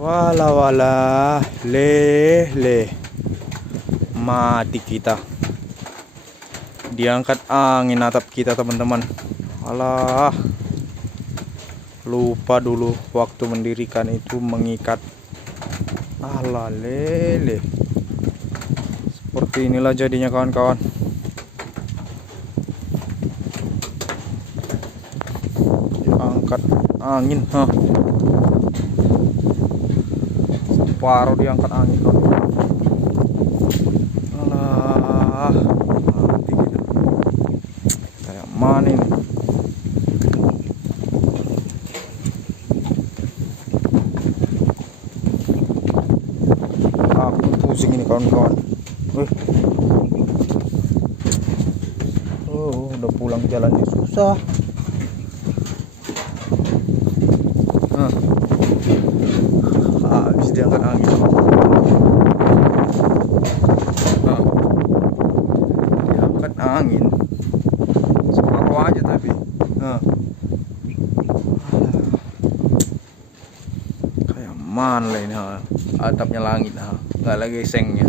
Wala wala, leh, mati kita. Diangkat angin atap kita teman-teman. Alah, lupa dulu waktu mendirikan itu mengikat. Alah lele. Seperti inilah jadinya kawan-kawan. Diangkat angin, separuh diangkat angin. Alah, mati kita. Kayak mana ini? Aku pusing ini kawan-kawan. Udah pulang jalannya susah. Habis diangkat angin. Diangkat angin. Separuh aja tapi. Kayak mana ini atapnya langit nggak lagi sengnya.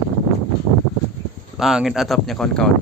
Langit atapnya kawan-kawan.